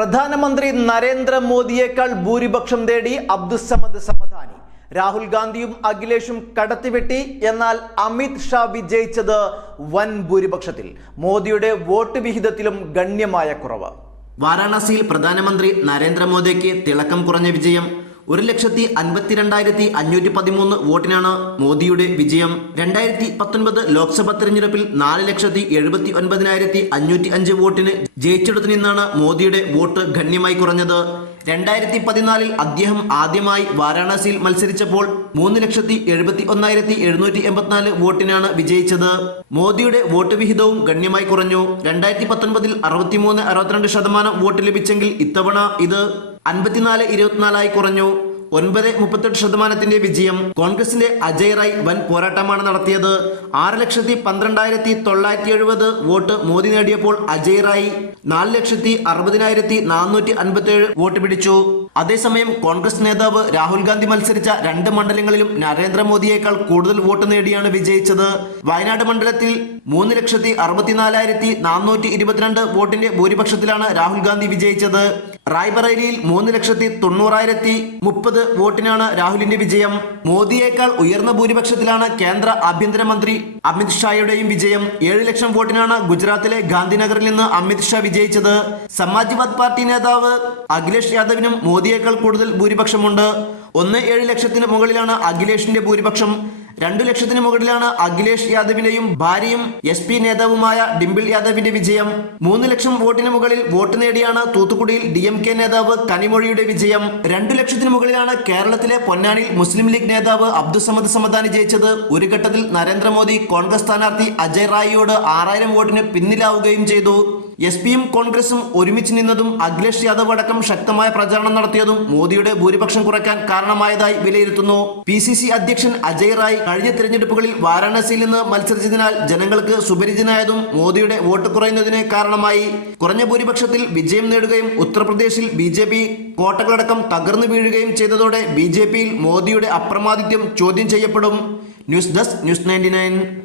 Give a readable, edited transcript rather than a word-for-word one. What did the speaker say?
പ്രധാനമന്ത്രി നരേന്ദ്രമോദിയേക്കാൾ ഭൂരിപക്ഷം തേടി അബ്ദുസ്സമദ് സമദാനി. രാഹുൽ ഗാന്ധിയും അഖിലേഷും കടത്തിവെട്ടി. എന്നാൽ അമിത് ഷാ വിജയിച്ചത് വൻ ഭൂരിപക്ഷത്തിൽ. മോദിയുടെ വോട്ട് വിഹിതത്തിലും ഗണ്യമായ കുറവ്. വാരാണസിയിൽ പ്രധാനമന്ത്രി നരേന്ദ്രമോദിക്ക് തിളക്കം കുറഞ്ഞ വിജയം. 1,52,513 വോട്ടിനാണ് മോദിയുടെ വിജയം. 2019 ലോക്സഭാ തെരഞ്ഞെടുപ്പിൽ 4,79,505 വോട്ടിന് ജയിച്ചിടത്തു നിന്നാണ് മോദിയുടെ വോട്ട് ഗണ്യമായി കുറഞ്ഞത്. 2014 അദ്ദേഹം ആദ്യമായി വാരാണസിയിൽ മത്സരിച്ചപ്പോൾ 3,71,784 വോട്ടിനാണ് വിജയിച്ചത്. മോദിയുടെ വോട്ട് വിഹിതവും ഗണ്യമായി കുറഞ്ഞു. 2019 63-62% വോട്ട് ലഭിച്ചെങ്കിൽ ഇത്തവണ ഇത് 54-24 കുറഞ്ഞു. 9-38% വിജയം. കോൺഗ്രസിന്റെ അജയ് റായ് വൻ പോരാട്ടമാണ് നടത്തിയത്. 6,12,970 വോട്ട് മോദി നേടിയപ്പോൾ അജയ് റായ് 4,60,457 വോട്ട് പിടിച്ചു. അതേസമയം കോൺഗ്രസ് നേതാവ് രാഹുൽ ഗാന്ധി മത്സരിച്ച 2 മണ്ഡലങ്ങളിലും നരേന്ദ്രമോദിയേക്കാൾ കൂടുതൽ വോട്ട് നേടിയാണ് വിജയിച്ചത്. വയനാട് മണ്ഡലത്തിൽ 3,64,422 വോട്ടിന്റെ ഭൂരിപക്ഷത്തിലാണ് രാഹുൽ ഗാന്ധി വിജയിച്ചത്. റായ്ബറേലിയിൽ 3,90,030 വോട്ടിനാണ് രാഹുലിന്റെ വിജയം. മോദിയേക്കാൾ ഉയർന്ന ഭൂരിപക്ഷത്തിലാണ് കേന്ദ്ര ആഭ്യന്തരമന്ത്രി അമിത് ഷായുടെയും വിജയം. 7 ലക്ഷം വോട്ടിനാണ് ഗുജറാത്തിലെ ഗാന്ധിനഗറിൽ നിന്ന് അമിത് ഷാ വിജയിച്ചത്. സമാജ്വാദ് പാർട്ടി നേതാവ് അഖിലേഷ് യാദവിനും മോദിയേക്കാൾ കൂടുതൽ ഭൂരിപക്ഷമുണ്ട്. 1.7 ലക്ഷത്തിന് മുകളിലാണ് അഖിലേഷിന്റെ ഭൂരിപക്ഷം. 2 ലക്ഷത്തിന് മുകളിലാണ് അഖിലേഷ് യാദവിന്റെയും ഭാര്യയും SP നേതാവുമായ ഡിംപിൾ യാദവിന്റെ വിജയം. 3 ലക്ഷം വോട്ടിന് മുകളിൽ വോട്ട് നേടിയാണ് തൂത്തുക്കുടിയിൽ DMK നേതാവ് കനിമൊഴിയുടെ വിജയം. 2 ലക്ഷത്തിന് മുകളിലാണ് കേരളത്തിലെ പൊന്നാനിയിൽ മുസ്ലിം ലീഗ് നേതാവ് അബ്ദുസ്സമദ് സമദാനി ജയിച്ചത്. ഒരു ഘട്ടത്തിൽ നരേന്ദ്രമോദി കോൺഗ്രസ് സ്ഥാനാർത്ഥി അജയ് റായിയോട് 6,000 വോട്ടിന് പിന്നിലാവുകയും ചെയ്തു. SP-യും കോൺഗ്രസും ഒരുമിച്ച് നിന്നതും അഖിലേഷ് യാദവ് അടക്കം ശക്തമായ പ്രചാരണം നടത്തിയതും മോദിയുടെ ഭൂരിപക്ഷം കുറയ്ക്കാൻ കാരണമായതായി വിലയിരുത്തുന്നു. PCC അധ്യക്ഷൻ അജയ് റായ് കഴിഞ്ഞ തിരഞ്ഞെടുപ്പുകളിൽ വാരാണസിയിൽ നിന്ന് മത്സരിച്ചതിനാൽ ജനങ്ങൾക്ക് സുപരിചിതനായതും മോദിയുടെ വോട്ട് കുറയുന്നതിന് കാരണമായി. കുറഞ്ഞ ഭൂരിപക്ഷത്തിൽ വിജയം നേടുകയും ഉത്തർപ്രദേശിൽ BJP കോട്ടകളടക്കം തകർന്നു വീഴുകയും ചെയ്തതോടെ BJP-യിൽ മോദിയുടെ അപ്രമാദിത്യം ചോദ്യം ചെയ്യപ്പെടും. News desk news 99.